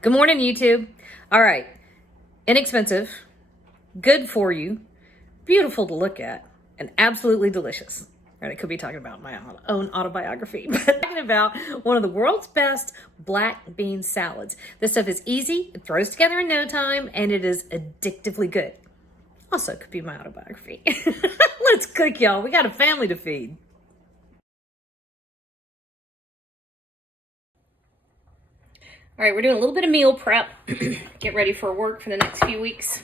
Good morning, YouTube. All right. Inexpensive, good for you, beautiful to look at, and absolutely delicious. Right, I could be talking about my own autobiography, but talking about one of the world's best black bean salads. This stuff is easy, it throws together in no time, and it is addictively good. Also could be my autobiography. Let's cook, y'all. We got a family to feed. All right, we're doing a little bit of meal prep. Get ready for work for the next few weeks.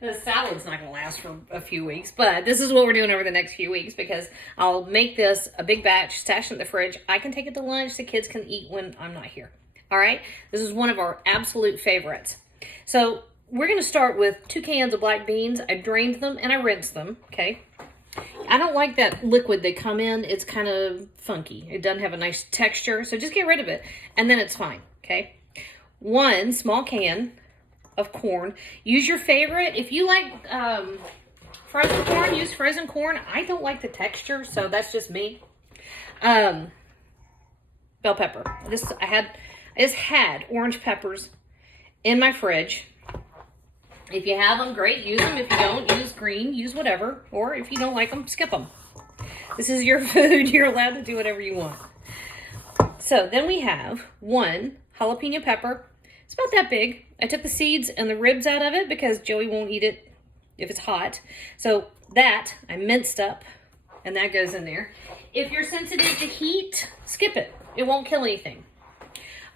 The salad's not going to last for a few weeks, but this is what we're doing over the next few weeks because I'll make this a big batch, stash it in the fridge. I can take it to lunch. The kids can eat when I'm not here. All right, this is one of our absolute favorites. So we're going to start with 2 cans of black beans. I drained them and I rinsed them, okay? I don't like that liquid they come in. It's kind of funky. It doesn't have a nice texture, so just get rid of it, and then it's fine, okay? 1 small can of corn. Use your favorite. If you like frozen corn, use frozen corn. I don't like the texture, so that's just me. Bell pepper. I just had orange peppers in my fridge. If you have them, great, use them. If you don't, use green, use whatever. Or if you don't like them, skip them. This is your food. You're allowed to do whatever you want. So then we have 1 jalapeno pepper. It's about that big. I took the seeds and the ribs out of it because Joey won't eat it if it's hot. So that I minced up, and that goes in there. If you're sensitive to heat, skip it. It won't kill anything.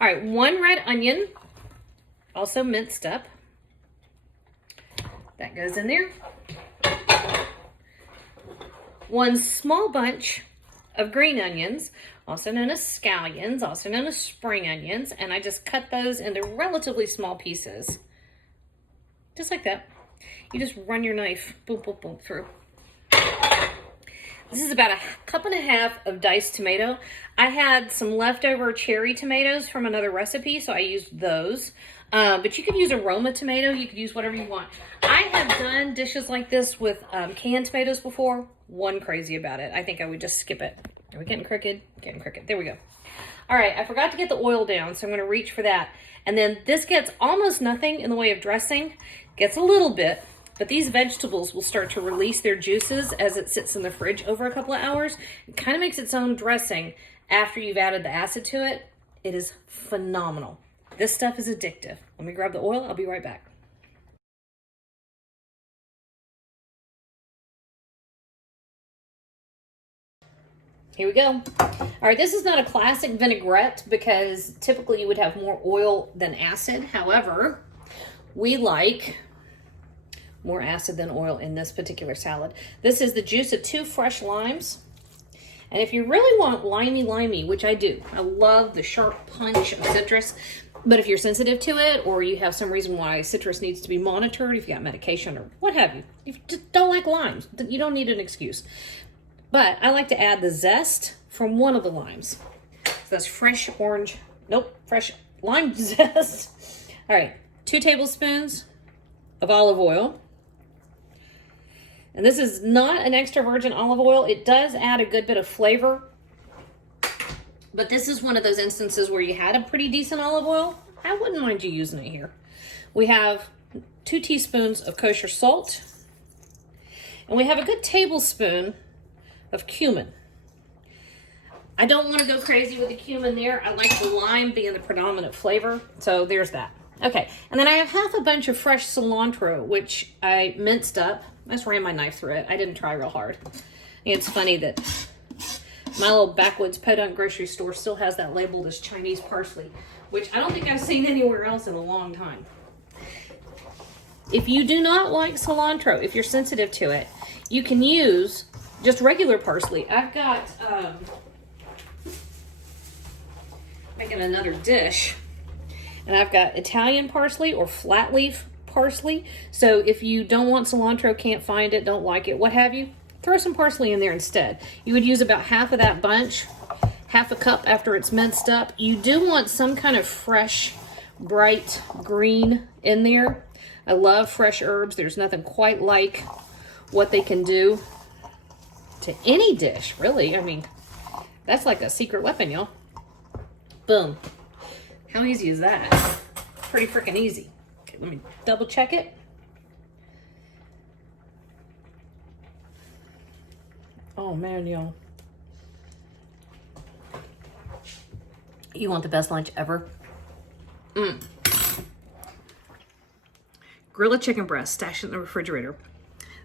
All right, 1 red onion, also minced up. That goes in there. 1 small bunch of green onions, also known as scallions, also known as spring onions, and I just cut those into relatively small pieces. Just like that. You just run your knife, boom, boom, boom, through. This is about 1.5 cups of diced tomato. I had some leftover cherry tomatoes from another recipe, so I used those. But you could use a Roma tomato. You could use whatever you want. I have done dishes like this with canned tomatoes before. Wasn't crazy about it. I think I would just skip it. Are we getting crooked? Getting crooked. There we go. All right, I forgot to get the oil down, so I'm going to reach for that. And then this gets almost nothing in the way of dressing. Gets a little bit, but these vegetables will start to release their juices as it sits in the fridge over a couple of hours. It kind of makes its own dressing after you've added the acid to it. It is phenomenal. This stuff is addictive. Let me grab the oil. I'll be right back. Here we go. All right, this is not a classic vinaigrette because typically you would have more oil than acid. However, we like more acid than oil in this particular salad. This is the juice of 2 fresh limes. And if you really want limey, which I do, I love the sharp punch of citrus. But if you're sensitive to it, or you have some reason why citrus needs to be monitored, if you got medication or what have you, if you just don't like limes, you don't need an excuse. But I like to add the zest from 1 of the limes. So that's fresh lime zest. All right, 2 tablespoons of olive oil. And this is not an extra virgin olive oil. It does add a good bit of flavor. But this is one of those instances where you had a pretty decent olive oil. I wouldn't mind you using it here. We have 2 teaspoons of kosher salt. And we have a good tablespoon of cumin. I don't want to go crazy with the cumin there. I like the lime being the predominant flavor. So there's that. Okay, and then I have half a bunch of fresh cilantro, which I minced up. I just ran my knife through it. I didn't try real hard. It's funny that my little backwoods podunk grocery store still has that labeled as Chinese parsley, which I don't think I've seen anywhere else in a long time. If you do not like cilantro, if you're sensitive to it, you can use just regular parsley. I've got, making another dish, and I've got Italian parsley or flat leaf parsley. So if you don't want cilantro, can't find it, don't like it, what have you, throw some parsley in there instead. You would use about half of that bunch, 1/2 cup after it's minced up. You do want some kind of fresh, bright green in there. I love fresh herbs. There's nothing quite like what they can do to any dish, really. I mean, that's like a secret weapon, y'all. Boom. How easy is that? Pretty freaking easy. Okay, let me double check it. Oh man, y'all. You want the best lunch ever? Grill a chicken breast, stash it in the refrigerator.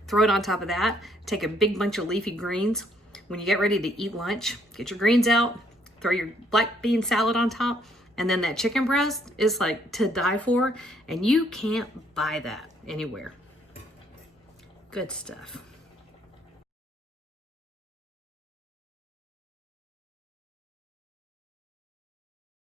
Throw it on top of that. Take a big bunch of leafy greens. When you get ready to eat lunch, get your greens out, throw your black bean salad on top, and then that chicken breast is like to die for, and you can't buy that anywhere. Good stuff.